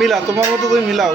মিলা তোমার মতো তুমি মিলাও